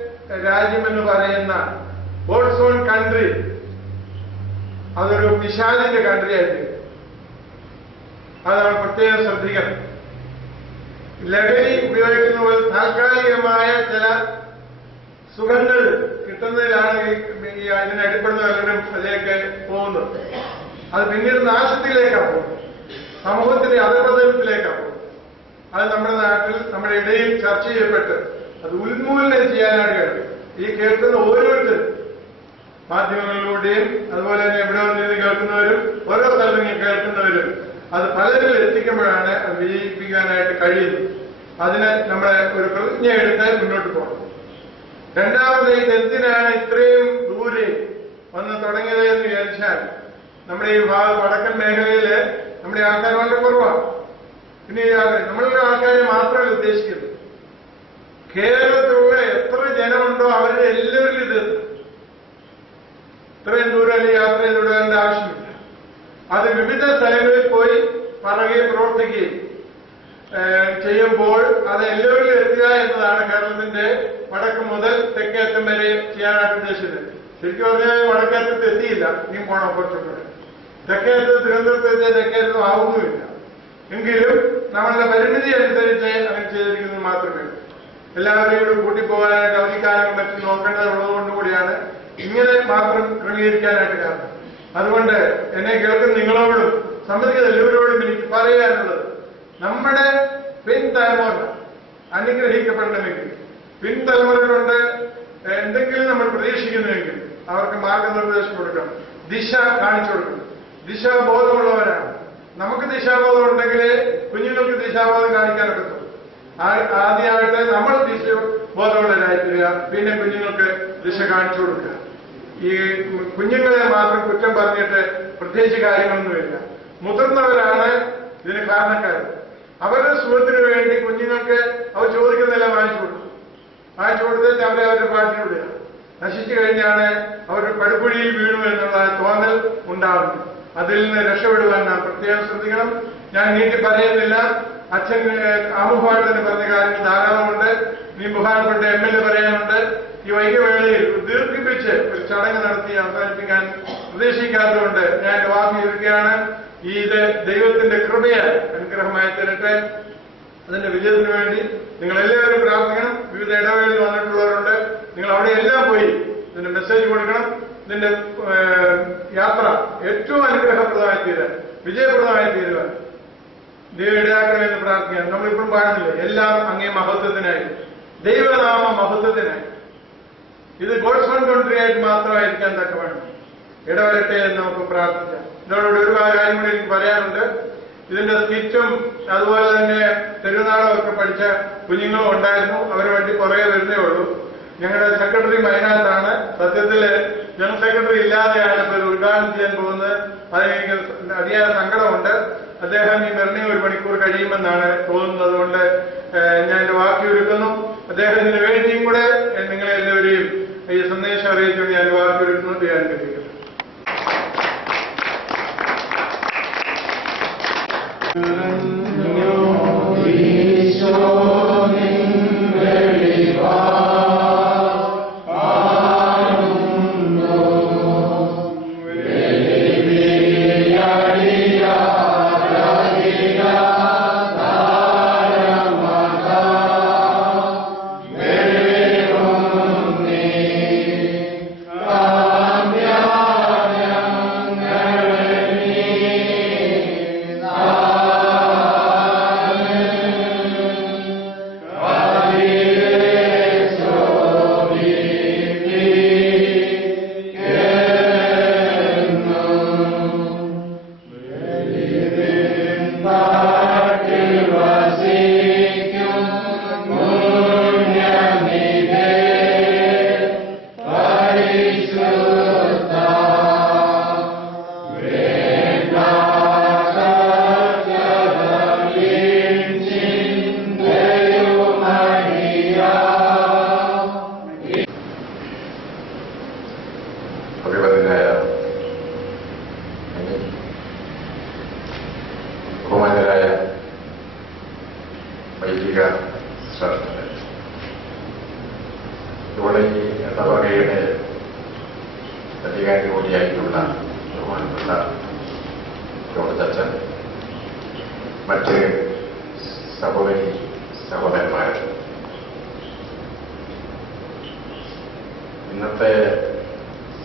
രാജ്യമെന്ന് പറയുന്ന God's own country അതൊരു പിശാചിന്റെ കൺട്രി ആയിട്ട് അതാണ് പ്രത്യേകം ശ്രദ്ധിക്കണം. ലഹരി ഉപയോഗിക്കുന്ന താൽക്കാലികമായ ചില സുഖങ്ങൾ കിട്ടുന്നതിലാണ് ഇതിനടിപ്പെടുന്ന പലരും അതിലേക്ക് പോകുന്നത്. അത് പിന്നീട് നാശത്തിലേക്കാണ് പോകുന്നത്, സമൂഹത്തിന്റെ അധപതനത്തിലേക്കാണ് പോകുന്നത്. അത് നമ്മുടെ നാട്ടിൽ നമ്മുടെ ഇടയിൽ ചർച്ച ചെയ്യപ്പെട്ട് അത് ഉന്മൂലനം ചെയ്യാനാണ് കഴിയും. ഈ കേൾക്കുന്ന ഓരോരുത്തരും മാധ്യമങ്ങളിലൂടെയും അതുപോലെ തന്നെ എവിടെ നിന്ന് കേൾക്കുന്നവരും ഓരോ സ്ഥലത്തും കേൾക്കുന്നവരും അത് പലരിൽ എത്തിക്കുമ്പോഴാണ് അത് വിജയിപ്പിക്കാനായിട്ട് കഴിയുന്നത്. അതിന് നമ്മളെ ഒരു പ്രതിജ്ഞ എടുത്ത് മുന്നോട്ട് പോകണം. രണ്ടാമത് ഇതെന്തിനാണ് ഇത്രയും ദൂരെ വന്ന് തുടങ്ങിയത് എന്ന് വിചാരിച്ചാൽ നമ്മുടെ ഈ വടക്കൻ മേഖലയില് നമ്മുടെ ആൾക്കാർ വളരെ കുറവാണ്. പിന്നെ നമ്മളുടെ ആൾക്കാരെ മാത്രമല്ല ഉദ്ദേശിക്കുന്നത്, കേരളത്തിലുള്ള എത്ര ജനമുണ്ടോ അവരുടെ എല്ലാവരും ഇത് ഇത്രയും ദൂരം യാത്ര ചെയ്തുവിടേണ്ട ആവശ്യമില്ല. അത് വിവിധ സ്ഥലങ്ങളിൽ പോയി പറയുകയും പ്രവർത്തിക്കുകയും ചെയ്യുമ്പോൾ അത് എല്ലാവരിലും എത്തുക എന്നതാണ് കേരളത്തിന്റെ വടക്ക് മുതൽ തെക്കേറ്റം വരെ ചെയ്യാനായിട്ട് ഉദ്ദേശിച്ചത്. ശരിക്കും പറഞ്ഞാൽ വടക്കേറ്റത്ത് എത്തിയില്ല, ഇനിയും പോണം കുറച്ചുകൂടെ. തെക്കേറ്റത്ത് തിരുവനന്തപുരത്ത് എത്തിയ തെക്കേറ്റത്തും ആവുന്നുമില്ല. എങ്കിലും നമ്മളുടെ പരിമിതി അനുസരിച്ച് അങ്ങനെ ചെയ്തിരിക്കുന്നത് മാത്രമേ ഉള്ളൂ. എല്ലാവരെയും കൂടി കൂട്ടിപ്പോകാനായിട്ട് അവധിക്കാലം മറ്റും നോക്കേണ്ടതുള്ളതുകൊണ്ടുകൂടിയാണ് ഇങ്ങനെ മാത്രം ക്രമീകരിക്കാനായിട്ട് കാരണം. അതുകൊണ്ട് എന്നെ കേൾക്കുന്ന നിങ്ങളോടും സമ്മതിക്കുന്ന എല്ലാവരോടും എനിക്ക് പറയാനുള്ളത്, നമ്മുടെ പിൻതലമുറ അനുഗ്രഹിക്കപ്പെടണമെങ്കിൽ, പിൻതലമുറ കൊണ്ട് എന്തെങ്കിലും നമ്മൾ പ്രതീക്ഷിക്കുന്നുവെങ്കിൽ അവർക്ക് മാർഗനിർദ്ദേശം കൊടുക്കണം, ദിശ കാണിച്ചു കൊടുക്കണം. ദിശാബോധമുള്ളവരാണ്. നമുക്ക് ദിശാബോധം ഉണ്ടെങ്കിലേ കുഞ്ഞുങ്ങൾക്ക് ദിശാബോധം കാണിക്കാനൊക്കെ തോന്നും. ആദ്യമായിട്ട് നമ്മൾ ദിശബോധമുള്ളവരായിത്തീരുക, പിന്നെ കുഞ്ഞുങ്ങൾക്ക് ദിശ കാണിച്ചു കൊടുക്കുക. ഈ കുഞ്ഞുങ്ങളെ മാത്രം കുറ്റം പറഞ്ഞിട്ട് പ്രത്യേകിച്ച് കാര്യങ്ങളൊന്നുമില്ല. മുതിർന്നവരാണ് ഇതിന് കാരണക്കാർ. അവരുടെ സുഖത്തിന് വേണ്ടി കുഞ്ഞുങ്ങൾക്ക് അവർ ചോദിക്കുന്നതെല്ലാം വാങ്ങിച്ചു കൊടുക്കും. വാങ്ങിച്ചു കൊടുത്തിട്ട് അവരെ അവരുടെ പാട്ടിന് വിടുക. നശിച്ചു കഴിഞ്ഞാണ് അവരുടെ പടുകുഴിയിൽ വീണു എന്നുള്ള തോന്നൽ ഉണ്ടാകുന്നത്. അതിൽ നിന്ന് രക്ഷപ്പെടുവാൻ നാം പ്രത്യേകം ശ്രദ്ധിക്കണം. ഞാൻ നീട്ടി പറയുന്നില്ല. അച്ഛൻ ആമുഖമായിട്ട് തന്നെ പറഞ്ഞ കാര്യങ്ങൾ ധാരാളമുണ്ട്. നീ ബഹുമാനപ്പെട്ട MLA പറയാനുണ്ട്. ഈ വൈകവേളയിൽ ദീർഘിപ്പിച്ച് ഒരു ചടങ്ങ് നടത്തി അവസാനിപ്പിക്കാൻ പ്രതീക്ഷിക്കാത്തതുകൊണ്ട് ഞാൻ എന്റെ വാക്ക് ചുരുക്കുകയാണ്. ഇത് ദൈവത്തിന്റെ കൃപയാൽ അനുഗ്രഹമായി തരട്ടെ. അതിന്റെ വിജയത്തിന് വേണ്ടി നിങ്ങൾ എല്ലാവരും പ്രാർത്ഥിക്കണം. വിവിധ ഇടവേളയിൽ വന്നിട്ടുള്ളവരുണ്ട്. നിങ്ങൾ അവിടെ എല്ലാം പോയി ഇതിന്റെ മെസ്സേജ് കൊടുക്കണം. ഇതിന്റെ യാത്ര ഏറ്റവും അനുഗ്രഹപ്രദമായി തീരാൻ, വിജയപ്രദമായി തീരുവാൻ ദൈവം ഇടയാക്കണമെന്ന് പ്രാർത്ഥിക്കാൻ നമ്മളിപ്പോഴും പാടുന്നില്ല. എല്ലാം അങ്ങേ മഹത്വത്തിനായി, ദൈവനാമ മഹത്വത്തിനായി. ഇത് ഗോഡ്സ് ഓൺ കൺട്രി ആയിട്ട് മാത്രമായിരിക്കാൻ തക്കവണ്ണം ഇടവരട്ടെ എന്ന് നമുക്ക് പ്രാർത്ഥിക്കാം. ഇതോടുകൂടി ഒരു കാര്യം കൂടി എനിക്ക് പറയാനുണ്ട്. ഇതിന്റെ സ്കിറ്റും അതുപോലെ തന്നെ തെരുവുനാടകം ഒക്കെ പഠിച്ച കുഞ്ഞുങ്ങളും ഉണ്ടായിരുന്നു. അവരെ വേണ്ടി പുറകെ വരുന്നേ ഉള്ളൂ. ഞങ്ങളുടെ സെക്രട്ടറി മൈനാത്താണ്. സത്യത്തില് ജനറൽ സെക്രട്ടറി ഇല്ലാതെയാണ് ഇപ്പോൾ ഉദ്ഘാടനം ചെയ്യാൻ പോകുന്നത്. അതെനിക്ക് അതിയായ സങ്കടമുണ്ട്. അദ്ദേഹം ഈ നിർണയം 1 മണിക്കൂർ കഴിയുമെന്നാണ് തോന്നുന്നത്. അതുകൊണ്ട് ഞാൻ എന്റെ വാക്ക് ചുരുക്കുന്നു. അദ്ദേഹത്തിന് വേണ്ടിയും കൂടെ നിങ്ങളെ എല്ലാവരെയും ഈ സന്ദേശം അറിയിച്ചുകൊണ്ട് ഞാൻ വാക്ക് ചുരുക്കുന്നത് ഞാൻ കരുതുന്നു. ഇവിടെ ഈ ഇടവകയുടെ അധികാരി കൂടിയായിട്ടുള്ള ബഹുമാനപ്പെട്ട ജോർജ് അച്ഛൻ, മറ്റ് സഹോദരി സഹോദരന്മാർ, ഇന്നത്തെ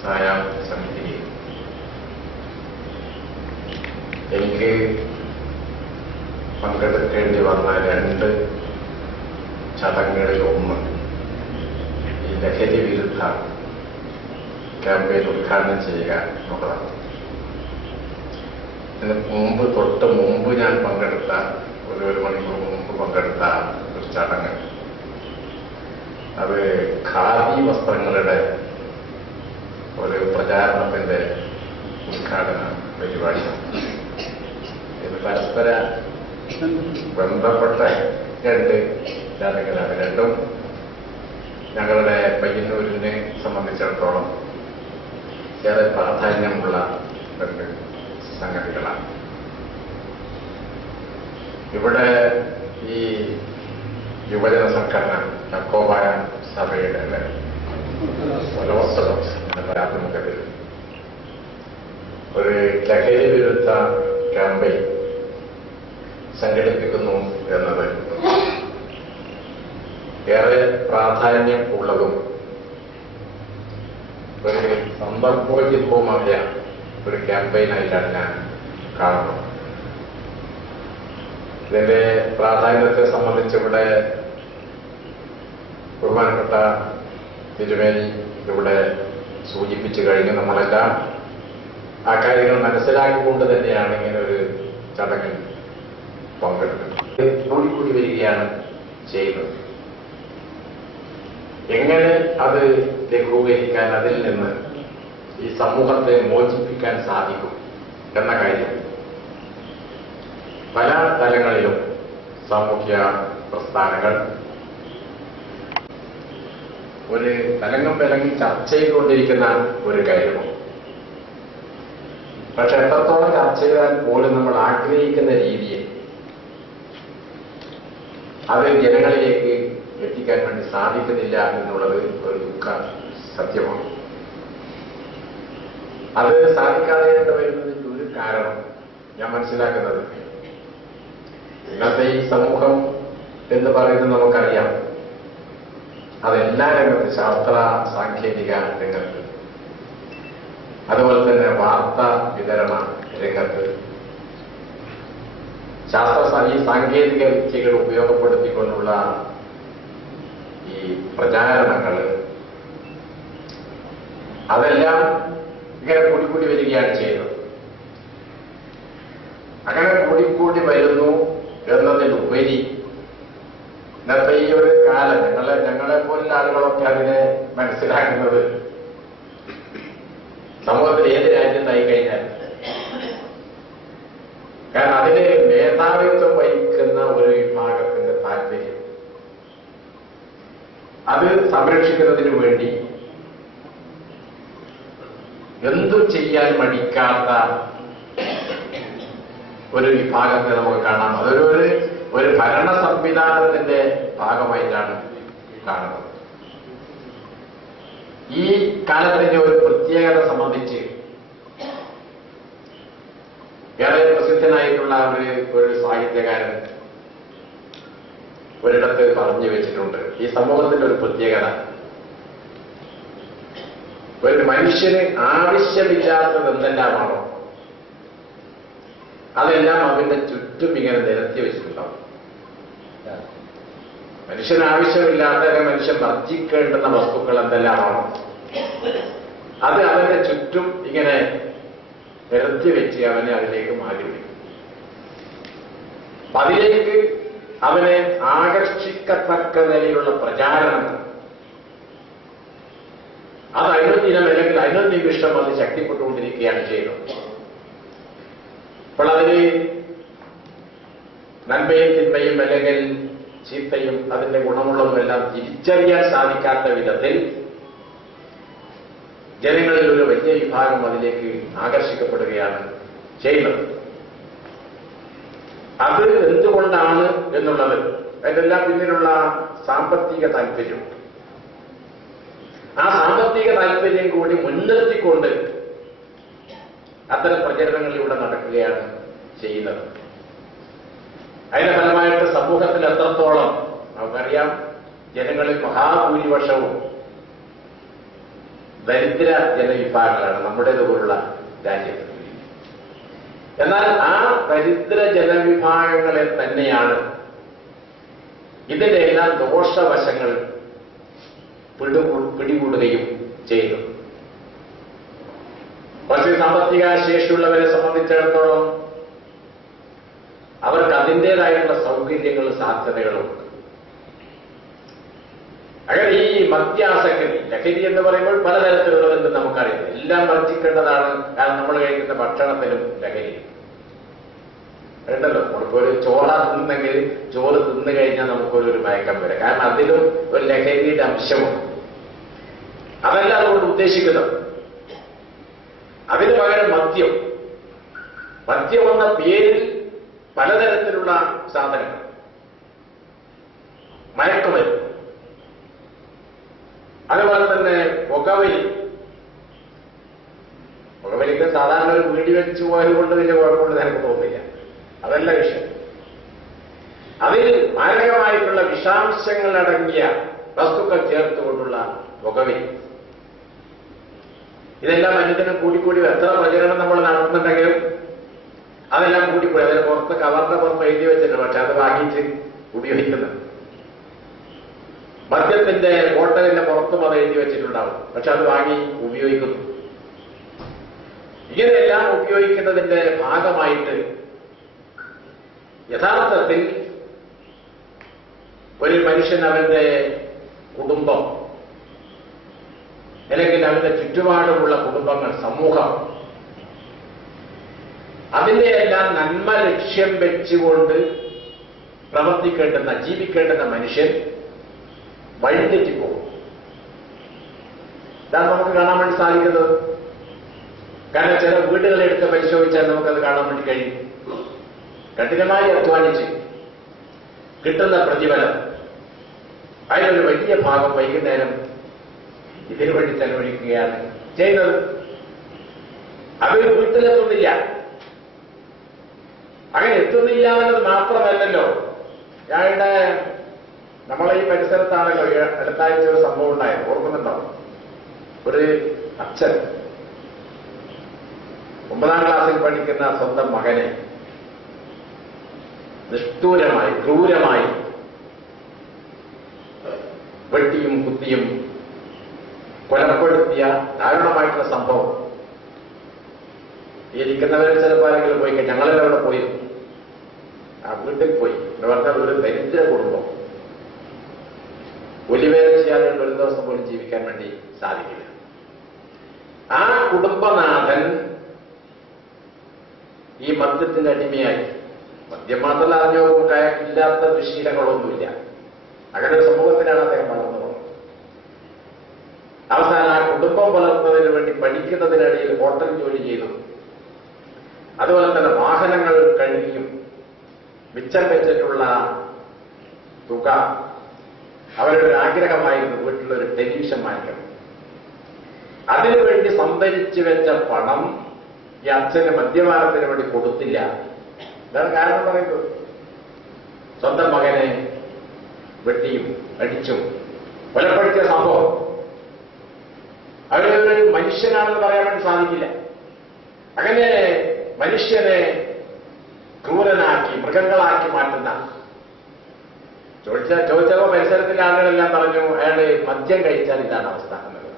സായാഹ്ന സമിതിയിൽ എനിക്ക് പങ്കെടുക്കേണ്ടി വന്ന 2 ചടങ്ങുകളിൽ ഒന്ന് ഈ ലഹരി വിരുദ്ധ ക്യാമ്പയിൻ ഉദ്ഘാടനം ചെയ്യുക എന്നുള്ളതാണ്. ഇതിന് തൊട്ട് മുമ്പ് ഞാൻ പങ്കെടുത്ത ഒരു മണിക്കൂർ മുമ്പ് പങ്കെടുത്ത ഒരു ചടങ്ങ്, അത് ഖാദി വസ്ത്രങ്ങളുടെ ഒരു പ്രചാരണത്തിന്റെ ഉദ്ഘാടന പരിപാടിയാണ്. ഇത് പരസ്പര ബന്ധപ്പെട്ട 2 ചടങ്ങുകളാണ്. രണ്ടും ഞങ്ങളുടെ പയ്യന്നൂരിനെ സംബന്ധിച്ചിടത്തോളം ഏറെ പ്രാധാന്യമുള്ള 2 സംഗതികളാണ്. ഇവിടെ ഈ യുവജന സംഘടന യാക്കോബായ സഭയുടെ ഓർത്തഡോക്സ് ആഭിമുഖ്യത്തിൽ ഒരു ലഹരി വിരുദ്ധ ക്യാമ്പയിൻ സംഘടിപ്പിക്കുന്നു എന്നത് ഏറെ പ്രാധാന്യം ഉള്ളതും ഒരു സന്ദർഭോചിതവുമായ ഒരു ക്യാമ്പയിനായിട്ടാണ് ഞാൻ കാണുന്നത്. ഇതിന്റെ പ്രാധാന്യത്തെ സംബന്ധിച്ച് ഇവിടെ ബഹുമാനപ്പെട്ട തിരുമേനി ഇവിടെ സൂചിപ്പിച്ചു കഴിഞ്ഞ് നമ്മളെല്ലാം ആ കാര്യങ്ങൾ മനസ്സിലാക്കിക്കൊണ്ട് തന്നെയാണ് ഇങ്ങനെ ഒരു ചടങ്ങിൽ പങ്കെടുക്കുന്നത്. കൂടിക്കൂടി വരികയാണ് ചെയ്യുന്നത്. എങ്ങനെ അത് ലഘൂകരിക്കാൻ, അതിൽ നിന്ന് ഈ സമൂഹത്തെ മോചിപ്പിക്കാൻ സാധിക്കും എന്ന കാര്യം പല തലങ്ങളിലും സാമൂഹ്യ പ്രസ്ഥാനങ്ങൾ ഒരു തലങ്ങും വിലങ്ങി ചർച്ച ചെയ്തുകൊണ്ടിരിക്കുന്ന ഒരു കാര്യമാണ്. പക്ഷെ എത്രത്തോളം ചർച്ച ചെയ്താൽ പോലും നമ്മൾ ആഗ്രഹിക്കുന്ന രീതിയിൽ അത് ജനങ്ങളിലേക്ക് എത്തിക്കാൻ വേണ്ടി സാധിക്കുന്നില്ല എന്നുള്ളത് ഒരു ദുഃഖ സത്യമാണ്. അത് സാധിക്കാതെ വരുന്നതിന്റെ ഒരു കാരണം ഞാൻ മനസ്സിലാക്കുന്നത്, ഇന്നത്തെ ഈ സമൂഹം എന്ന് പറയുന്നത് നമുക്കറിയാം, അതെല്ലാ രംഗത്ത്, ശാസ്ത്ര സാങ്കേതിക രംഗത്ത്, അതുപോലെ തന്നെ വാർത്താ വിതരണ രംഗത്ത്, ഈ സാങ്കേതിക വിദ്യകൾ ഉപയോഗപ്പെടുത്തിക്കൊണ്ടുള്ള ഈ പ്രചാരണങ്ങൾ, അതെല്ലാം ഇങ്ങനെ കൂടിക്കൂടി വരികയാണ് ചെയ്യുന്നത്. അങ്ങനെ കൂടിക്കൂടി വരുന്നു എന്നതിലുപരി ഇന്നത്തെ ഈ ഒരു കാലം ഞങ്ങളെ പോലുള്ള ആളുകളൊക്കെ അതിനെ മനസ്സിലാക്കുന്നത്, സമൂഹത്തിൽ ഏത് രാജ്യത്തായി കഴിഞ്ഞാൽ, കാരണം അതിന് മേധാവിത്വം വഹിക്കുന്ന ഒരു വിഭാഗത്തിന്റെ താല്പര്യം അത് സംരക്ഷിക്കുന്നതിന് വേണ്ടി എന്തു ചെയ്യാൻ മടിക്കാത്ത ഒരു വിഭാഗത്തെ നമുക്ക് കാണാം. ഒരു ഭരണ സംവിധാനത്തിന്റെ ഭാഗമായിട്ടാണ് കാണുന്നത്. ഈ കാലത്തിന്റെ ഒരു പ്രത്യേകത സംബന്ധിച്ച് ഏറെ പ്രസിദ്ധനായിട്ടുള്ള ഒരു സാഹിത്യകാരൻ ഒരിടത്ത് പറഞ്ഞു വെച്ചിട്ടുണ്ട്. ഈ സമൂഹത്തിന്റെ ഒരു പ്രത്യേകത, ഒരു മനുഷ്യന് ആവശ്യമില്ലാത്തത് എന്തെല്ലാമാണോ അതെല്ലാം അവന്റെ ചുറ്റും ഇങ്ങനെ നിരത്തി വെച്ചിട്ടുണ്ടാവും. മനുഷ്യന് ആവശ്യമില്ലാത്ത, മനുഷ്യൻ വർജിക്കേണ്ടുന്ന വസ്തുക്കൾ എന്തെല്ലാമാണോ അത് അവന്റെ ചുറ്റും ഇങ്ങനെ നിരത്തി വെച്ച് അവനെ അതിലേക്ക് മാറ്റി വിടും. അതിലേക്ക് അവനെ ആകർഷിക്കത്തക്ക നിലയിലുള്ള പ്രചാരണങ്ങൾ, അത് അനുദിനം അല്ലെങ്കിൽ അനുനിമിഷം അത് ശക്തിപ്പെട്ടുകൊണ്ടിരിക്കുകയാണ് ചെയ്യുന്നത്. അപ്പോൾ അതിന് നന്മയും തിന്മയും അല്ലെങ്കിൽ ചീത്തയും അതിന്റെ ഗുണമുള്ളതുമെല്ലാം തിരിച്ചറിയാൻ സാധിക്കാത്ത വിധത്തിൽ ജനങ്ങളിൽ ഒരു വലിയ വിഭാഗം അതിലേക്ക് ആകർഷിക്കപ്പെടുകയാണ് ചെയ്യുന്നത്. അത് എന്തുകൊണ്ടാണ് എന്നുള്ളത് അതിനെല്ലാം പിന്നിലുള്ള സാമ്പത്തിക താല്പര്യം. ആ സാമ്പത്തിക താല്പര്യം കൂടി മുൻനിർത്തിക്കൊണ്ട് അത്തരം പ്രചരണങ്ങളിലൂടെ നടക്കുകയാണ് ചെയ്യുന്നത്. അതിന്റെ ഫലമായിട്ട് സമൂഹത്തിൽ എത്രത്തോളം നമുക്കറിയാം, ജനങ്ങളിൽ മഹാഭൂരിപക്ഷവും ദരിദ്ര ജനവിഭാഗങ്ങളാണ് നമ്മുടേതുപോലുള്ള രാജ്യത്ത്. എന്നാൽ ആ ദരിദ്ര ജനവിഭാഗങ്ങളെ തന്നെയാണ് ഇതിന്റെ എല്ലാം ദോഷവശങ്ങൾ പിടികൂടുകയും ചെയ്തു. കുറച്ച് സാമ്പത്തിക ശേഷിയുള്ളവരെ സംബന്ധിച്ചിടത്തോളം അവർക്ക് അതിൻ്റെതായിട്ടുള്ള സൗകര്യങ്ങളും സാധ്യതകളുമുണ്ട്. അങ്ങനെ ഈ മദ്യാസക്തി, ലഹരി എന്ന് പറയുമ്പോൾ പലതരത്തിലുള്ളതെന്ന് നമുക്കറിയാം. എല്ലാം വർജിക്കേണ്ടതാണ്. കാരണം നമ്മൾ കഴിക്കുന്ന ഭക്ഷണത്തിലും ലഹരി ഉണ്ടല്ലോ. നമ്മളിപ്പോ ഒരു ചോറ തിന്നെങ്കിൽ ചോറ് തിന്നു കഴിഞ്ഞാൽ നമുക്കൊരു മയക്കം വരും. കാരണം അതിലും ഒരു ലഹരിയുടെ അംശമുണ്ട്. അതല്ല അതുകൊണ്ട് ഉദ്ദേശിക്കുന്നത്. അതിന് പകരം മദ്യം എന്ന പേരിൽ പലതരത്തിലുള്ള സാധനങ്ങൾ, മയക്കുമരുന്ന്, അതുപോലെ തന്നെ പുകവലിക്ക് സാധാരണ ഒരു വീടി വെച്ച് പോയത് കൊണ്ട് വലിയ കുഴപ്പമുണ്ട് എനിക്ക് തോന്നില്ല. അതല്ല വിഷയം. അതിൽ മാരകമായിട്ടുള്ള വിഷാംശങ്ങൾ അടങ്ങിയ വസ്തുക്കൾ ചേർത്തുകൊണ്ടുള്ള പുകവലി, ഇതെല്ലാം അനുദിനം കൂടിക്കൂടി എത്ര പ്രചരണം നമ്മൾ നടത്തുന്നുണ്ടെങ്കിലും അതെല്ലാം കൂടിക്കൂടി അതിന് പുറത്ത് കവറിന്റെ പുറത്ത് എഴുതി വെച്ചിട്ടുണ്ട്. പക്ഷെ അത് വാങ്ങിച്ച് ഉപയോഗിക്കുന്നത്. മദ്യത്തിന്റെ ബോട്ടലിന്റെ പുറത്തും അത് എഴുതി വെച്ചിട്ടുണ്ടാവും. പക്ഷെ അത് വാങ്ങി ഉപയോഗിക്കുന്നു. ഇങ്ങനെയെല്ലാം ഉപയോഗിക്കുന്നതിന്റെ ഭാഗമായിട്ട് യഥാർത്ഥത്തിൽ ഒരു മനുഷ്യൻ അവന്റെ കുടുംബം അല്ലെങ്കിൽ അവന്റെ ചുറ്റുപാടുമുള്ള കുടുംബങ്ങൾ, സമൂഹം, അതിന്റെയെല്ലാം നന്മ ലക്ഷ്യം വെച്ചുകൊണ്ട് പ്രവർത്തിക്കേണ്ടുന്ന, ജീവിക്കേണ്ടുന്ന മനുഷ്യൻ വഴിതെറ്റിപ്പോകും. ഇതാണ് നമുക്ക് കാണാൻ വേണ്ടി സാധിക്കുന്നത്. കാരണം ചില വീടുകളെടുത്ത് പരിശോധിച്ചാൽ നമുക്കത് കാണാൻ വേണ്ടി കഴിയും. കഠിനമായി അധ്വാനിച്ച് കിട്ടുന്ന പ്രതിഫലം അതിലൊരു വലിയ ഭാഗം വൈകുന്നേരം ഇതിനു വേണ്ടി ചെലവഴിക്കുകയാണ് ചെയ്യുന്നത്. അത് വീട്ടിലെത്തുന്നില്ല. അങ്ങനെ എത്തുന്നില്ല എന്നത് മാത്രമല്ലല്ലോ, ഞാനിവിടെ നമ്മളെ ഈ പരിസരത്താണല്ലോ അടുത്താഴ്ച ഒരു സംഭവം ഉണ്ടായത്, ഓർക്കുന്നുണ്ടാവും. ഒരു അച്ഛൻ 9ാം ക്ലാസ്സിൽ പഠിക്കുന്ന സ്വന്തം മകനെ നിഷ്ഠൂരമായി, ക്രൂരമായി വെട്ടിയും കുത്തിയും കൊലപ്പെടുത്തിയ ദാരുണമായിട്ടുള്ള സംഭവം. ഇരിക്കുന്നവരെ ചിലപ്പോൾ ആരെങ്കിലും പോയി, ഞങ്ങളെല്ലാം അവിടെ പോയി, ആ വീട്ടിൽ പോയി. എന്ന് പറഞ്ഞാൽ ഒരു ദരിദ്ര കുടുംബം, ഒലിവേല ചെയ്യാതെ ഒരു ദിവസം പോലും ജീവിക്കാൻ വേണ്ടി സാധിക്കില്ല. ആ കുടുംബനാഥൻ ഈ മദ്യത്തിന്റെ അടിമയായി, മദ്യം മാത്രമല്ല അറിഞ്ഞോക്കും ഇല്ലാത്ത ദുശീലങ്ങളൊന്നുമില്ല. അങ്ങനെ ഒരു സമൂഹത്തിലാണ് അദ്ദേഹം വളർന്നു പോകുന്നത്. അവസാനം ആ കുടുംബം വളർത്തുന്നതിന് വേണ്ടി പഠിക്കുന്നതിനിടയിൽ ഹോട്ടൽ ജോലി ചെയ്തു. അതുപോലെ തന്നെ വാഹനങ്ങൾ കഴുകിയും മിച്ചം വെച്ചിട്ടുള്ള തുക അവരുടെ ഒരു ആഗ്രഹമായിരുന്നു വീട്ടിലൊരു ടെലിവിഷൻ വാങ്ങിക്കണം. അതിനുവേണ്ടി സംഭരിച്ചു വെച്ച പണം ഈ അച്ഛന് മദ്യപാനത്തിന് വേണ്ടി കൊടുത്തില്ല. ഇതാണ് കാരണം പറയുന്നത്. സ്വന്തം മകനെ വെട്ടിയും അടിച്ചും കൊലപ്പെടുത്തിയ സംഭവം. അവരൊരു മനുഷ്യനാണെന്ന് പറയാൻ വേണ്ടി സാധിക്കില്ല. അങ്ങനെ മനുഷ്യനെ ക്രൂരനാക്കി, മൃഗങ്ങളാക്കി മാറ്റുന്ന, ചോദിച്ചപ്പോ പരിസരത്തിലെ ആളുകളെല്ലാം പറഞ്ഞു അയാള് മദ്യം കഴിച്ചാൽ ഇതാണ് അവസ്ഥ എന്നത്.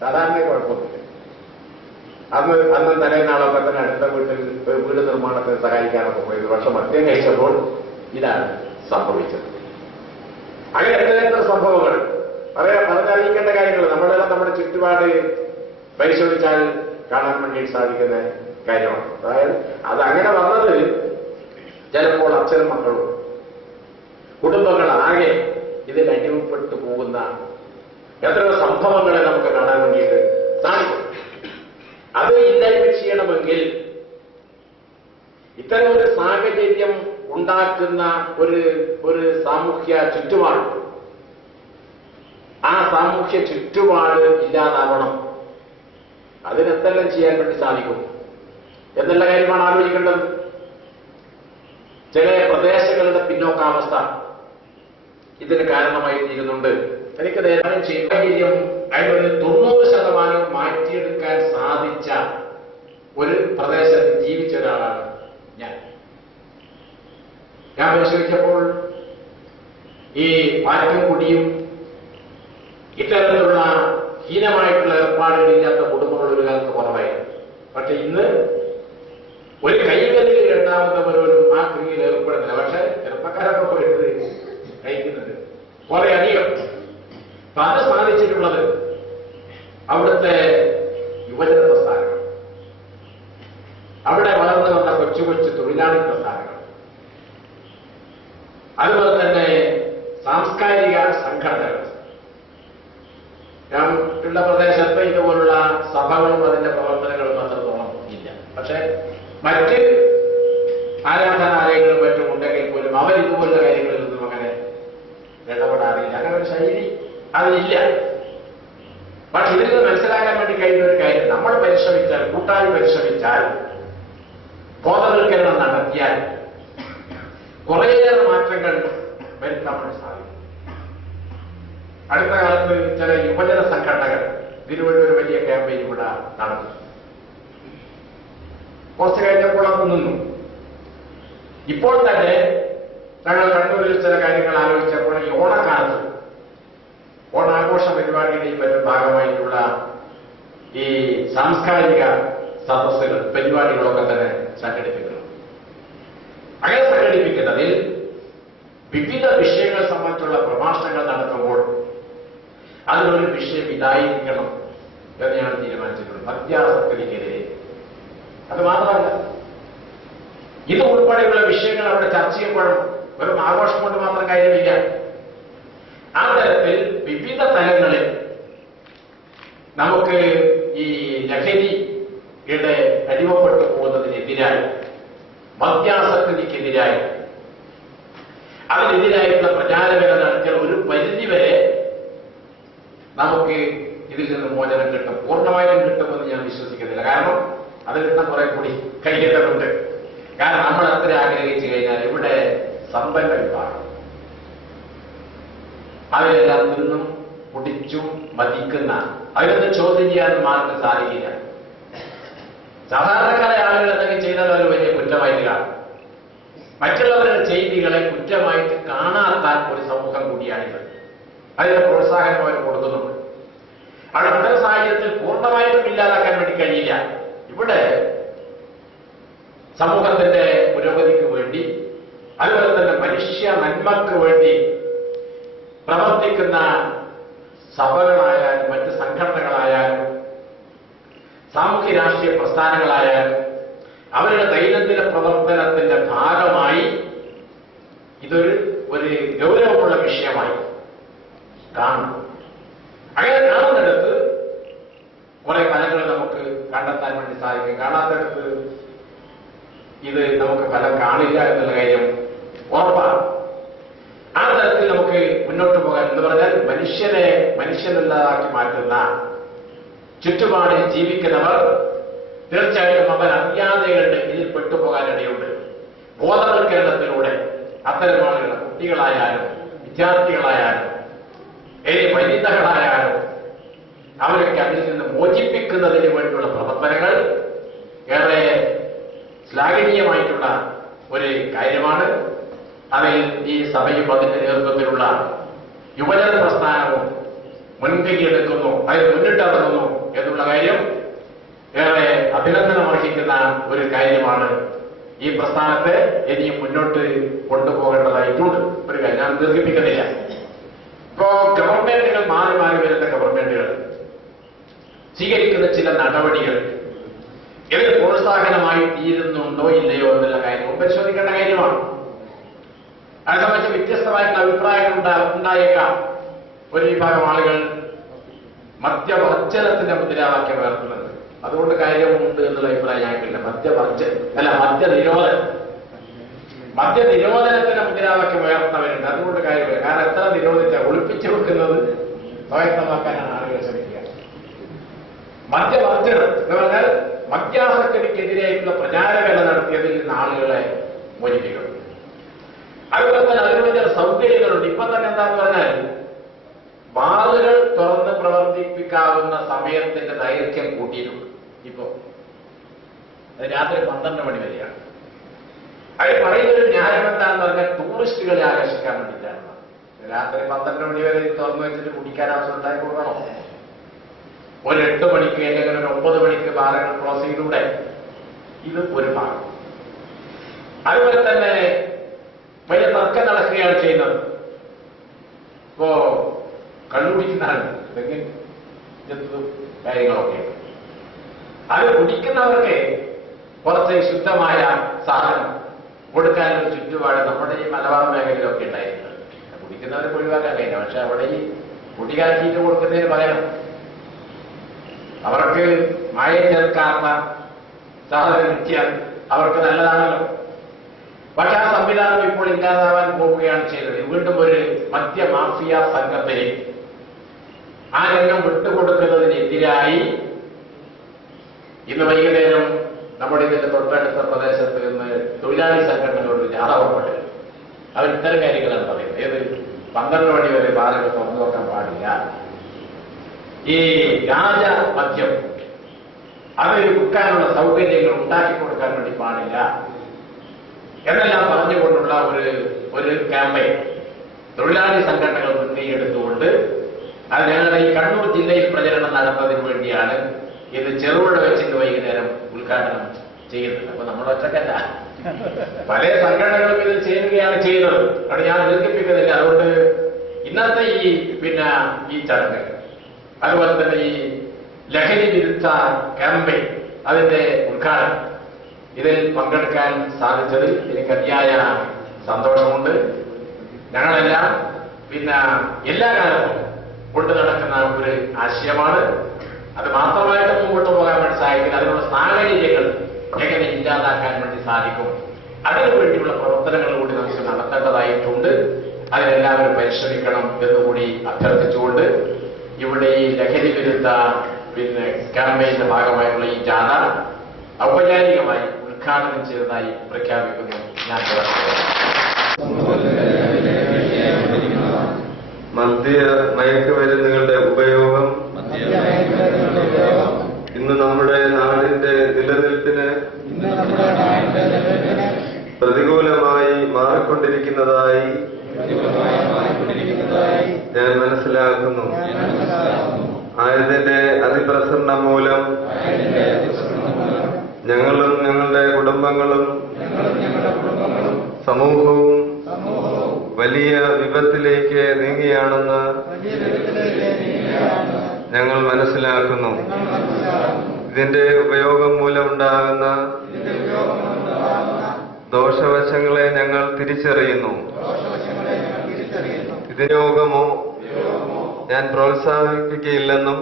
സാധാരണ കുഴപ്പമൊന്നുമില്ല. അന്ന് തലേനാളൊക്കെ തന്നെ അടുത്ത വീട് നിർമ്മാണത്തിന് സഹായിക്കാനൊക്കെ പോയത്. പക്ഷെ മദ്യം കഴിച്ചപ്പോൾ ഇതാണ് സംഭവിച്ചത്. അങ്ങനെ എത്ര സംഭവങ്ങൾ പറഞ്ഞറിയിക്കേണ്ട കാര്യങ്ങൾ നമ്മളെല്ലാം നമ്മുടെ ചുറ്റുപാട് പരിശോധിച്ചാൽ കാണാൻ വേണ്ടി സാധിക്കുന്ന കാര്യമാണ്. അതായത് അതങ്ങനെ വന്നത് ചിലപ്പോൾ അച്ഛനും മക്കളും കുടുംബങ്ങളാകെ ഇതിൽ അടിമപ്പെട്ടു പോകുന്ന എത്രയോ സംഭവങ്ങളെ നമുക്ക് കാണാൻ വേണ്ടിയിട്ട് സാധിക്കും. അത് ഇല്ലായ്മ ചെയ്യണമെങ്കിൽ ഇത്തരം ഒരു സാഹചര്യം ഉണ്ടാക്കുന്ന ഒരു സാമൂഹ്യ ചുറ്റുപാട്, ആ സാമൂഹ്യ ചുറ്റുപാട് ഇല്ലാതാവണം. അതിനെന്തെല്ലാം ചെയ്യാൻ വേണ്ടി സാധിക്കും എന്നുള്ള കാര്യമാണ് ആലോചിക്കേണ്ടത്. ചില പ്രദേശങ്ങളുടെ പിന്നോക്കാവസ്ഥ ഇതിന് കാരണമായി തീരുന്നുണ്ട്. എനിക്ക് നേരം സാഹചര്യം അതിനൊരു 90% മാറ്റിയെടുക്കാൻ സാധിച്ച ഒരു പ്രദേശത്ത് ജീവിച്ച ഒരാളാണ് ഞാൻ. പരിശോധിച്ചപ്പോൾ ഈ പാറ്റും കുടിയും ഇത്തരത്തിലുള്ള ഹീനമായിട്ടുള്ള ഏർപ്പാടുകളില്ലാത്ത കുടുംബങ്ങൾ ഒരു കാലത്ത് കുറവായിരുന്നു. പക്ഷെ ഇന്ന് ഒരു കൈകളിൽ എണ്ണാവുന്നവരോടും ആ ക്രിയയിൽ ഏർപ്പെടുന്നില്ല. പക്ഷെ ചെറുപ്പക്കാരൊക്കെ പോയിട്ട് കഴിക്കുന്നുണ്ട് കുറെ അധികം. അപ്പൊ അത് സാധിച്ചിട്ടുള്ളത് അവിടുത്തെ യുവജന പ്രസ്ഥാനങ്ങൾ, അവിടെ വളർന്നു വന്ന കൊച്ചു കൊച്ചു തൊഴിലാളി പ്രസ്ഥാനങ്ങൾ, അതുപോലെ തന്നെ സാംസ്കാരിക സംഘടനകൾ. ഞാൻ ഉള്ള പ്രദേശത്ത് ഇതുപോലുള്ള സഭകളും അതിന്റെ പ്രവർത്തനങ്ങളും അത്രത്തോളം ഇല്ല. പക്ഷെ മറ്റ് ആരാധനാലയങ്ങളും മറ്റും ഉണ്ടെങ്കിൽ പോലും അവർ ഇതുപോലുള്ള കാര്യങ്ങളിൽ നിന്നും അങ്ങനെ ഇടപെടാറില്ല. അങ്ങനെ ഒരു ശൈലി അതിലില്ല. പക്ഷെ ഇതിൽ നിന്ന് മനസ്സിലാക്കാൻ വേണ്ടി കഴിയുന്ന ഒരു കാര്യം, നമ്മൾ പരിശ്രമിച്ചാൽ, കൂട്ടായി പരിശ്രമിച്ചാൽ, ബോധവൽക്കരണം നടത്തിയാൽ കുറേയേറെ മാറ്റങ്ങൾ വരുത്താൻ വേണ്ടി സാധിക്കും. അടുത്ത കാലത്ത് ചില യുവജന സംഘടനകൾ ഇതിനുവേണ്ടി ഒരു വലിയ ക്യാമ്പയിൻ ഇവിടെ നടന്നു. കുറച്ച് കഴിഞ്ഞപ്പോൾ അത് നിന്നു. ഇപ്പോൾ തന്നെ ഞങ്ങൾ കണ്ണൂരിൽ ചില കാര്യങ്ങൾ ആലോചിച്ചപ്പോൾ ഈ ഓണക്കാലത്ത് ഓണാഘോഷ പരിപാടികളുടെയും മറ്റും ഭാഗമായിട്ടുള്ള ഈ സാംസ്കാരിക സദസ്സുകൾ, പരിപാടികളൊക്കെ തന്നെ സംഘടിപ്പിക്കണം. അങ്ങനെ സംഘടിപ്പിക്കുന്നതിൽ വിവിധ വിഷയങ്ങളെ സംബന്ധിച്ചുള്ള പ്രഭാഷണങ്ങൾ നടത്തുമ്പോൾ അതിനൊരു വിഷയം ഇതായിരിക്കണം എന്ന് ഞാൻ തീരുമാനിച്ചിട്ടുണ്ട്. മദ്യാസക്തിക്കെതിരെ. അത് മാത്രമല്ല, ഇത് ഉൾപ്പെടെയുള്ള വിഷയങ്ങൾ അവിടെ ചർച്ച ചെയ്യപ്പെടും. വെറും ആഘോഷം കൊണ്ട് മാത്രം കാര്യമില്ല. ആ തരത്തിൽ വിവിധ തലങ്ങളിൽ നമുക്ക് ഈ ലഹരിയുടെ അടിമപ്പെട്ടു പോകുന്നതിനെതിരായി, മദ്യാസക്തിക്കെതിരായി, അതിനെതിരായിട്ടുള്ള പ്രചാരവേല നടത്തിയാൽ ഒരു പരിധിവരെ നമുക്ക് ഇതിൽ നിന്ന് മോചനം കിട്ടും. പൂർണ്ണമായും കിട്ടുമെന്ന് ഞാൻ വിശ്വസിക്കുന്നില്ല. കാരണം അത് കിട്ടാൻ കുറെ കൂടി കഴിയേണ്ടതുണ്ട്. കാരണം നമ്മൾ അത്ര ആഗ്രഹിച്ചു കഴിഞ്ഞാൽ ഇവിടെ സമ്പന്ന വിഭാഗം അതിലെല്ലാം നിന്നും കുടിച്ചും മതിക്കുന്ന, അതിലൊന്നും ചോദ്യം ചെയ്യാൻ മാർക്ക് സാധിക്കില്ല. സാധാരണക്കാരായ ആളുകൾ എന്തെങ്കിലും ചെയ്താൽ അവർ വലിയ കുറ്റമായിട്ട് കാണും. മറ്റുള്ളവരുടെ ചെയ്തികളെ കുറ്റമായിട്ട് കാണാത്ത ഒരു സമൂഹം കൂടിയാണിത്. അതിന് പ്രോത്സാഹനം അവർ കൊടുക്കുന്നുണ്ട്. അവിടെ സാഹചര്യത്തിൽ പൂർണ്ണമായിട്ടും ഇല്ലാതാക്കാൻ വേണ്ടി കഴിയില്ല. ഇവിടെ സമൂഹത്തിന്റെ പുരോഗതിക്ക് വേണ്ടി, അതുപോലെ തന്നെ മനുഷ്യ നന്മക്ക് വേണ്ടി പ്രവർത്തിക്കുന്ന സഭകളായാലും മറ്റ് സംഘടനകളായാലും സാമൂഹ്യ രാഷ്ട്രീയ പ്രസ്ഥാനങ്ങളായാലും അവരുടെ ദൈനംദിന പ്രവർത്തനത്തിന്റെ ഭാഗമായി ഇതൊരു ഗൗരവമുള്ള വിഷയമായി കാണുന്നു. അങ്ങനെ കാണുന്നിടത്ത് കുറെ ഫലങ്ങൾ നമുക്ക് കണ്ടെത്താൻ വേണ്ടി സാധിക്കും. കാണാത്തിടത്ത് ഇത് നമുക്ക് ഫലം കാണില്ല എന്നുള്ള കാര്യം ഉറപ്പാണ്. ആ തരത്തിൽ നമുക്ക് മുന്നോട്ട് പോകാൻ, എന്ന് പറഞ്ഞാൽ മനുഷ്യനല്ലാതാക്കി മാറ്റുന്ന ചുറ്റുപാടിൽ ജീവിക്കുന്നവർ തീർച്ചയായിട്ടും അവർ അറിയാതെകളുടെ ഇതിൽ പെട്ടുപോകാനിടയുണ്ട്. ബോധവൽക്കരണത്തിലൂടെ അത്തരം ആളുകൾ, കുട്ടികളായാലും വിദ്യാർത്ഥികളായാലും വനിതകളായാലും അവരൊക്കെ അതിൽ നിന്ന് മോചിപ്പിക്കുന്നതിന് വേണ്ടിയുള്ള പ്രവർത്തനങ്ങൾ ഏറെ ശ്ലാഘനീയമായിട്ടുള്ള ഒരു കാര്യമാണ്. അതിൽ ഈ സഭയും അതിന്റെ നേതൃത്വത്തിലുള്ള യുവജന പ്രസ്ഥാനവും മുൻകൈയെടുക്കുന്നു, അതിൽ മുന്നിട്ടിറങ്ങുന്നു എന്നുള്ള കാര്യം ഏറെ അഭിനന്ദനം അർഹിക്കുന്ന ഒരു കാര്യമാണ്. ഈ പ്രസ്ഥാനത്തെ ഇനിയും മുന്നോട്ട് കൊണ്ടുപോകേണ്ടതായിട്ടുണ്ട്. ഒരു കാര്യം ഞാൻ ദീർഘിപ്പിക്കുന്നില്ല. ഇപ്പോ ഗവൺമെന്റുകൾ, മാറി മാറി വരുന്ന ഗവൺമെന്റുകൾ സ്വീകരിക്കുന്ന ചില നടപടികൾ ഇതിന് പ്രോത്സാഹനമായി തീരുന്നുണ്ടോ ഇല്ലയോ എന്നുള്ള കാര്യവും പരിശോധിക്കേണ്ട കാര്യമാണ്. അത് സംബന്ധിച്ച് വ്യത്യസ്തമായിട്ടുള്ള അഭിപ്രായങ്ങൾ ഉണ്ടായേക്കാം. ഒരു വിഭാഗം ആളുകൾ മദ്യവർജനത്തിന്റെ മുദ്രാവാക്യം ഉയർത്തുന്നുണ്ട്. അതുകൊണ്ട് കാര്യമുണ്ട് എന്നുള്ള അഭിപ്രായം ഞങ്ങൾക്കില്ല. മദ്യനിരോധനത്തിന്റെ മുദ്രാവാക്യം ഉയർത്തുന്നവരുണ്ട്. അതുകൊണ്ട് കാര്യമില്ല. കാരണം എത്ര നിരോധിച്ച ഒളിപ്പിച്ചു വെക്കുന്നത് സ്വായത്തമാക്കാനാണ് ആളുകൾ ശ്രമിക്കുക. മദ്യവർജനം എന്ന് പറഞ്ഞാൽ മദ്യാസക്തിക്കെതിരെയുള്ള പ്രചാരവേല നടത്തിയതിൽ നിന്ന് ആളുകളെ മോചിപ്പിക്കണം. അതുപോലെ തന്നെ അതിന് ചില സൗകര്യങ്ങളുണ്ട്. ഇപ്പൊ തന്നെ എന്താന്ന് പറഞ്ഞാൽ ബാറുകൾ തുറന്ന് പ്രവർത്തിപ്പിക്കാവുന്ന സമയത്തിന്റെ ദൈർഘ്യം കൂട്ടിയിട്ടുണ്ട്. ഇപ്പോ അത് രാത്രി 12 മണി വരെയാണ്. അവർ പറയുന്നൊരു ന്യായം എന്താണെന്ന് പറഞ്ഞാൽ ടൂറിസ്റ്റുകളെ ആകർഷിക്കാൻ വേണ്ടിയിട്ടാണ്. രാത്രി 12 മണി വരെ തുറന്നു വെച്ചിട്ട് കുടിക്കാൻ അവസരം ഉണ്ടായി കൊടുക്കണോ? ഒരു 8 മണിക്ക് അല്ലെങ്കിൽ ഒരു 9 മണിക്ക് ബാറുകൾ ക്ലോസ് ചെയ്തൂടെ? ഇത് ഒരു ഭാഗം. അതുപോലെ തന്നെ വലിയ തർക്കം നടക്കുകയാണ് ചെയ്യുന്നത്. ഇപ്പോ കള്ളുകുടിക്കുന്നതാണ് കാര്യങ്ങളൊക്കെ. അത് കുടിക്കുന്നവർക്ക് കുറച്ച് ശുദ്ധമായ സാധനം കൊടുക്കാനൊരു ചുറ്റുപാട് നമ്മുടെ ഈ മലബാർ മേഖലയിലൊക്കെ ഉണ്ടായിട്ടുണ്ട്. കുടിക്കുന്നവരെ ഒഴിവാക്കാൻ കഴിയില്ല. പക്ഷെ അവിടെ ഈ കുടികാറ്റിയിട്ട് കൊടുക്കുന്നതിന് പകരം അവർക്ക് മായം ചേർക്കാത്ത സാധനം കിട്ടിയാൽ അവർക്ക് നല്ലതാണല്ലോ. പക്ഷെ ആ സംവിധാനം ഇപ്പോൾ ഇല്ലാതാവാൻ പോവുകയാണ് ചെയ്തത്. വീണ്ടും ഒരു മദ്യ മാഫിയ സംഘത്തിന് ആ രംഗം വിട്ടുകൊടുക്കുന്നതിനെതിരായി ഇന്ന് വൈകുന്നേരം നമ്മുടെ ഇതിന്റെ തൊട്ടടുത്ത പ്രദേശത്ത് നിന്ന് തൊഴിലാളി സംഘടനകളോട് ജാഥ പുറപ്പെട്ടു. അവർ ഇത്തരം കാര്യങ്ങളാണ് പറയുന്നത്. ഏത് 12 മണി വരെ ബാറുകൾ തുറന്നു നോക്കാൻ പാടില്ല, ഈ വ്യാജ മദ്യം അത് വിൽക്കാനുള്ള സൗകര്യങ്ങൾ ഉണ്ടാക്കി കൊടുക്കാൻ വേണ്ടി പാടില്ല എന്നെല്ലാം പറഞ്ഞുകൊണ്ടുള്ള ഒരു ക്യാമ്പയിൻ തൊഴിലാളി സംഘടനകൾ മുൻകൈയെടുത്തുകൊണ്ട് അത് ഞങ്ങളുടെ ഈ കണ്ണൂർ ജില്ലയിൽ പ്രചരണം നടത്തുന്നതിന് വേണ്ടിയാണ് ഇത് ചെറുപുഴ വെച്ചിട്ട് വൈകുന്നേരം ഉദ്ഘാടനം ചെയ്യുന്നത്. അപ്പൊ നമ്മൾ ഒറ്റക്കല്ല, പല സംഘടനകളും ഇതിൽ ചേരുകയാണ് ചെയ്യുന്നത്. അവിടെ ഞാൻ ദീർഘിപ്പിക്കുന്നില്ല. അതുകൊണ്ട് ഇന്നത്തെ ഈ ചടങ്ങ്, അതുപോലെ തന്നെ ഈ ലഹരി വിരുദ്ധ ക്യാമ്പയിൻ അതിന്റെ ഉദ്ഘാടനം ഇതിൽ പങ്കെടുക്കാൻ സാധിച്ചതിൽ എനിക്ക് അതിയായ സന്തോഷമുണ്ട്. ഞങ്ങളെല്ലാം എല്ലാ കാലത്തും കൊണ്ടു നടക്കുന്ന ഒരു ആശയമാണ്. അത് മാത്രമായിട്ട് മുമ്പോട്ട് പോകാൻ വേണ്ടി സാധിക്കില്ല. അതിനുള്ള സാഹചര്യങ്ങൾ എങ്ങനെ ഇല്ലാതാക്കാൻ വേണ്ടി സാധിക്കും, അതിനു വേണ്ടിയുള്ള പ്രവർത്തനങ്ങൾ കൂടി നമുക്ക് നടത്തേണ്ടതായിട്ടുണ്ട്. അതിനെല്ലാവരും പരിശ്രമിക്കണം എന്നുകൂടി അഭ്യർത്ഥിച്ചുകൊണ്ട് ഇവിടെ ഈ ലഹരി വിരുദ്ധ ക്യാമ്പയിന്റെ ഭാഗമായിട്ടുള്ള ഈ ജാഥ ഔപചാരികമായി ഉദ്ഘാടനം ചെയ്തതായി പ്രഖ്യാപിക്കുന്നു. ഞാൻ മയക്കുമരുന്നുകളുടെ ഉപയോഗം ഇന്ന് നമ്മുടെ നാടിന്റെ നിലനിൽപ്പിന് പ്രതികൂലമായി മാറിക്കൊണ്ടിരിക്കുന്നതായി ഞാൻ മനസ്സിലാക്കുന്നു. ആയതിന്റെ അതിപ്രസരണം മൂലം ഞങ്ങളും ഞങ്ങളുടെ കുടുംബങ്ങളും സമൂഹവും വലിയ വിപത്തിലേക്ക് നീങ്ങിയാണെന്ന് ഞങ്ങൾ മനസ്സിലാക്കുന്നു. ഇതിന്റെ ഉപയോഗം മൂലമുണ്ടാകുന്ന ദോഷവശങ്ങളെ ഞങ്ങൾ തിരിച്ചറിയുന്നു. ഇതിനോഗമോ ഞാൻ പ്രോത്സാഹിപ്പിക്കുകയില്ലെന്നും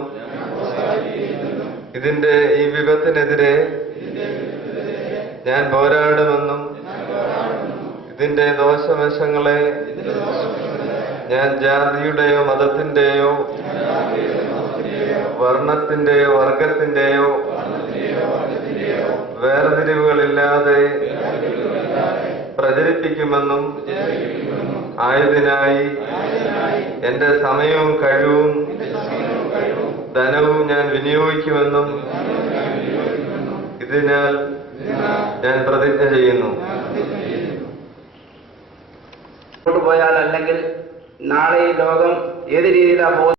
ഇതിന്റെ ഈ വിപത്തിനെതിരെ ഞാൻ പോരാടുമെന്നും ഇതിന്റെ ദോഷവശങ്ങളെ ഞാൻ ജാതിയുടെയോ മതത്തിന്റെയോ വർണ്ണത്തിന്റെയോ വർഗത്തിന്റെയോ വേർതിരിവുകളില്ലാതെ പ്രചരിപ്പിക്കുമെന്നും ആയതിനായി എന്റെ സമയവും കഴിവും ധനവും ഞാൻ വിനിയോഗിക്കുമെന്നും ഇതിനാൽ ഞാൻ പ്രതിജ്ഞ ചെയ്യുന്നു. പോയാൽ അല്ലെങ്കിൽ നാളെ ഈ ലോകം ഏത് രീതിയിലാണ് പോകുന്നത്